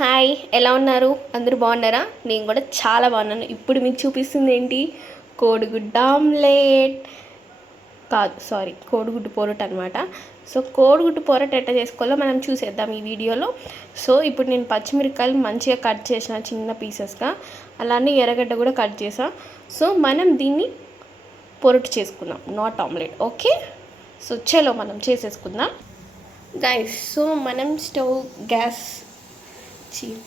Hi, ఎలా ఉన్నారు? అందరూ బాగున్నారా? నేను కూడా చాలా బాగున్నాను. ఇప్పుడు మీకు చూపిస్తుంది ఏంటి? కోడిగుడ్డు ఆమ్లెట్ కాదు, సారీ, కోడిగుడ్డు పొరట్ అనమాట. సో కోడిగుడ్డు పొరట్ ఎట్లా చేసుకోవాలో మనం చూసేద్దాం ఈ వీడియోలో. సో ఇప్పుడు నేను పచ్చిమిరపకాయలు మంచిగా కట్ చేసిన చిన్న పీసెస్గా, అలానే ఎర్రగడ్డ కూడా కట్ చేసా. సో మనం దీన్ని పొరట్ చేసుకుందాం, నాట్ ఆమ్లెట్. ఓకే, సో చలో మనం చేసేసుకుందాం గైస్. సో మనం స్టవ్ గ్యాస్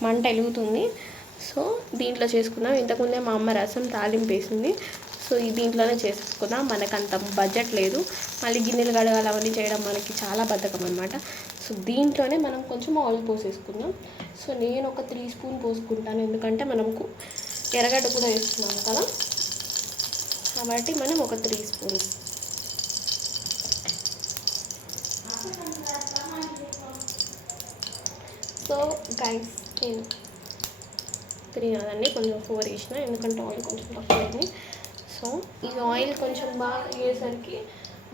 మంట వెలుగుతుంది. సో దీంట్లో చేసుకుందాం. ఇంతకుముందే మా అమ్మ రసం తాలింపు వేసింది. సో దీంట్లోనే చేసుకుందాం. మనకు అంత బడ్జెట్ లేదు, మళ్ళీ గిన్నెలు కడగాలి అవన్నీ చేయడం మనకి చాలా బద్ధకం అనమాట. సో దీంట్లోనే మనం కొంచెం ఆయిల్ పోసేసుకుందాం. సో నేను ఒక 3 స్పూన్ పోసుకుంటాను, ఎందుకంటే మనకు ఎర్రగడ్డ కూడా వేస్తున్నాము కదా, కాబట్టి మనం ఒక 3 స్పూన్స్. సో గైస్ నేను 3 కాదండి, కొంచెం 4 వేసిన, ఎందుకంటే ఆయిల్ కొంచెం తక్కువ అయింది. సో ఈ ఆయిల్ కొంచెం బాగా వేసేసరికి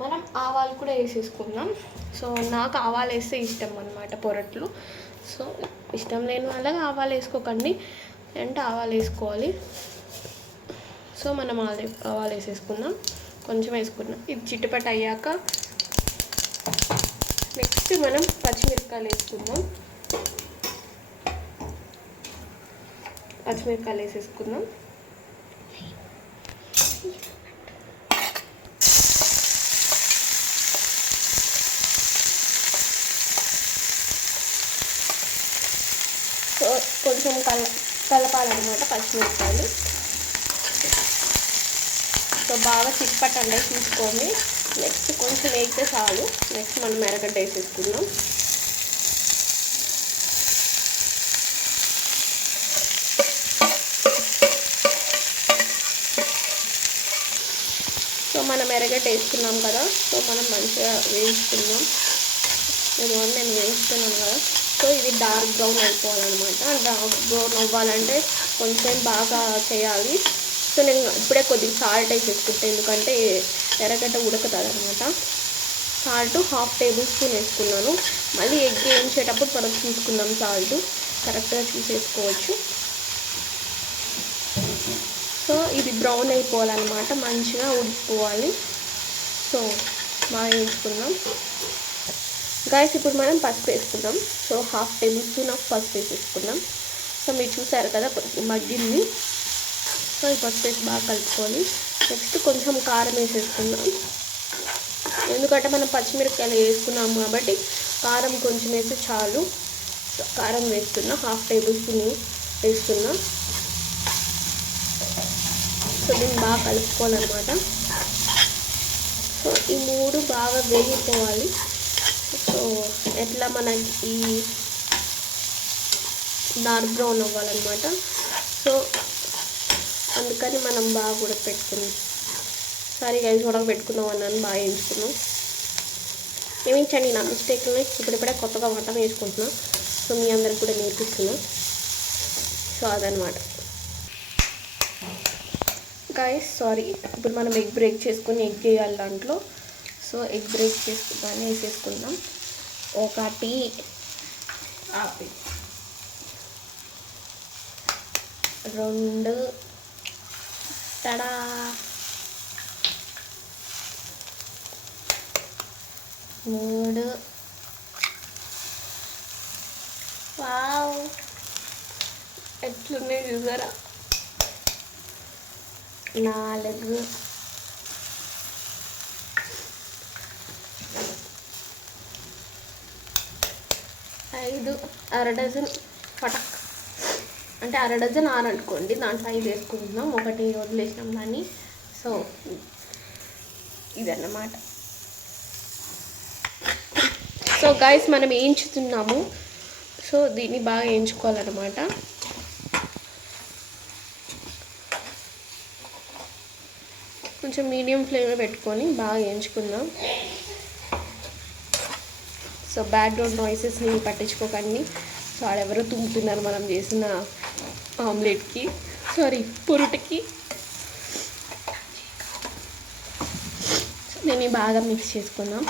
మనం ఆవాలు కూడా వేసేసుకుందాం. సో నాకు ఆవాలు వేస్తే ఇష్టం అనమాట పొరట్లు. సో ఇష్టం లేని వాళ్ళగా ఆవాలు వేసుకోకండి, అంటే ఆవాలు వేసుకోవాలి. సో మనం ఆవాలు వేసేసుకుందాం, కొంచెం వేసుకుందాం. ఇది చిట్టుపట్టు అయ్యాక నెక్స్ట్ మనం పచ్చిమిరపకాయలు వేసుకుందాం. పచ్చిమిరపకాయలు వేసేసుకుందాం. సో కొంచెం కలపాలన్నమాట పచ్చిమిరపకాయలు. సో బాగా చిట్పట్టండి, చూసుకోండి. నెక్స్ట్ కొంచెం వేగితే చాలు. నెక్స్ట్ మనం ఎర్రగడ్డ వేసేసుకుందాం. సో మనం ఎర్రగడ్డ వేసుకున్నాం కదా, సో మనం మంచిగా వేయించుకుందాం. నేను వేయిస్తున్నాను కదా. సో ఇది డార్క్ బ్రౌన్ అయిపోవాలన్నమాట. డార్క్ బ్రౌన్ అవ్వాలంటే కొంచెం బాగా చేయాలి. సో నేను ఇప్పుడే కొద్దిగా సాల్ట్ వేసేసుకుంటాను, ఎందుకంటే ఎర్రగడ్డ ఉడకుతుంది అనమాట. సాల్ట్ 1/2 టేబుల్ స్పూన్ వేసుకున్నాను. మళ్ళీ ఎగ్ వేయించేటప్పుడు మనం చూసుకుందాం, సాల్ట్ కరెక్ట్గా చూసేసుకోవచ్చు. సో ఇది బ్రౌన్ అయిపోవాలన్నమాట, మంచిగా ఉడికిపోవాలి. సో బాగా వేయించుకుందాం గాయస్. ఇప్పుడు మనం పసుపు వేసుకుందాం. సో 1/2 టేబుల్ స్పూన్ ఆఫ్ పసుపు వేసేసుకుందాం. సో మీరు చూసారు కదా మగ్గింది. సో ఈ పసుపు వేసి బాగా కలుపుకొని నెక్స్ట్ కొంచెం కారం వేసేసుకుందాం, ఎందుకంటే మనం పచ్చిమిరపకాయలు వేసుకున్నాము కాబట్టి కారం కొంచెం వేస్తే చాలు. కారం వేస్తున్నా, 1/2 టేబుల్ స్పూన్ వేస్తున్నా. సో దీన్ని బాగా కలుపుకోవాలన్నమాట. సో ఈ 3 బాగా వేగిపోవాలి. సో ఎట్లా మనకి ఈ డార్క్ బ్రౌన్ అవ్వాలన్నమాట. సో అందుకని మనం బాగా ఉడకపెట్టుకున్నాం. సారీ గైస్, ఉడకపెట్టుకుందాం అన్నాను, బాగా వేయించుకున్నాం. ఏమించండి నా మిస్టేక్ని, ఇప్పుడిప్పుడే కొత్తగా వంట వేసుకుంటున్నా. సో మీ అందరికి కూడా నేర్పిస్తున్నా. సో అదనమాట గైస్. సారీ, ఇప్పుడు మనం ఎగ్ బ్రేక్ చేసుకుని ఎగ్ వేయాలి దాంట్లో. సో ఎగ్ బ్రేక్ చేసుకుందాన్ని వేసేసుకుందాం. 1 2 తడా 3 వావ్, ఎట్లున్నాయి చూసారా? 4 5 అర డజన్ పటక్, అంటే అర డజన్ 6 అనుకోండి. దాంట్లో 5 వేసుకుంటున్నాం, 1 వదిలేసినాం దాన్ని. సో ఇదన్నమాట. సో గైస్ మనం వేయించుతున్నాము. సో దీన్ని బాగా వేయించుకోవాలన్నమాట. కొంచెం మీడియం ఫ్లేమ్ పెట్టుకొని బాగా వేయించుకుందాం. సో బ్యాక్గ్రౌండ్ నాయిసెస్ని పట్టించుకోకండి. సో ఆడెవరో తుమ్ముతున్నారు మనం చేసిన ఆమ్లెట్కి, సారీ పొరుటికి. దీన్ని బాగా మిక్స్ చేసుకుందాం.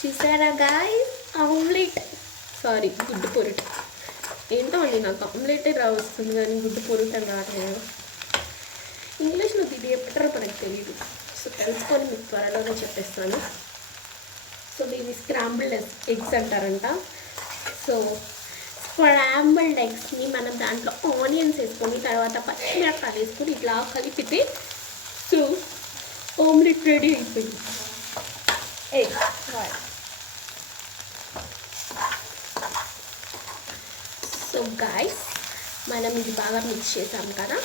చూసారా గాయ్స్, ఆమ్లెట్, సారీ గుడ్డు పొరుట. ఏంటో అండి, నాకు ఆమ్లెటే వస్తుంది కానీ గుడ్డు పొరుట అని రావట్లేదు. ఇంగ్లీష్లో ఇది ఎప్పుడో మనకు తెలియదు. సో తెలుసుకొని మీకు త్వరలోనే చెప్పేస్తాను. సో దీన్ని స్క్రాంబుల్డ్ ఎగ్స్ అంటారంట. సో స్క్రాంబుల్డ్ ఎగ్స్ని మనం దాంట్లో ఆనియన్స్ వేసుకొని తర్వాత పచ్చిమిరపకాయలు వేసుకొని ఇట్లా కలిపితే సో ఆమ్లెట్ రెడీ అయిపోయింది. ఎగ్ సో గాయ్స్, మనం ఇది బాగా మిక్స్ చేసాం కదా.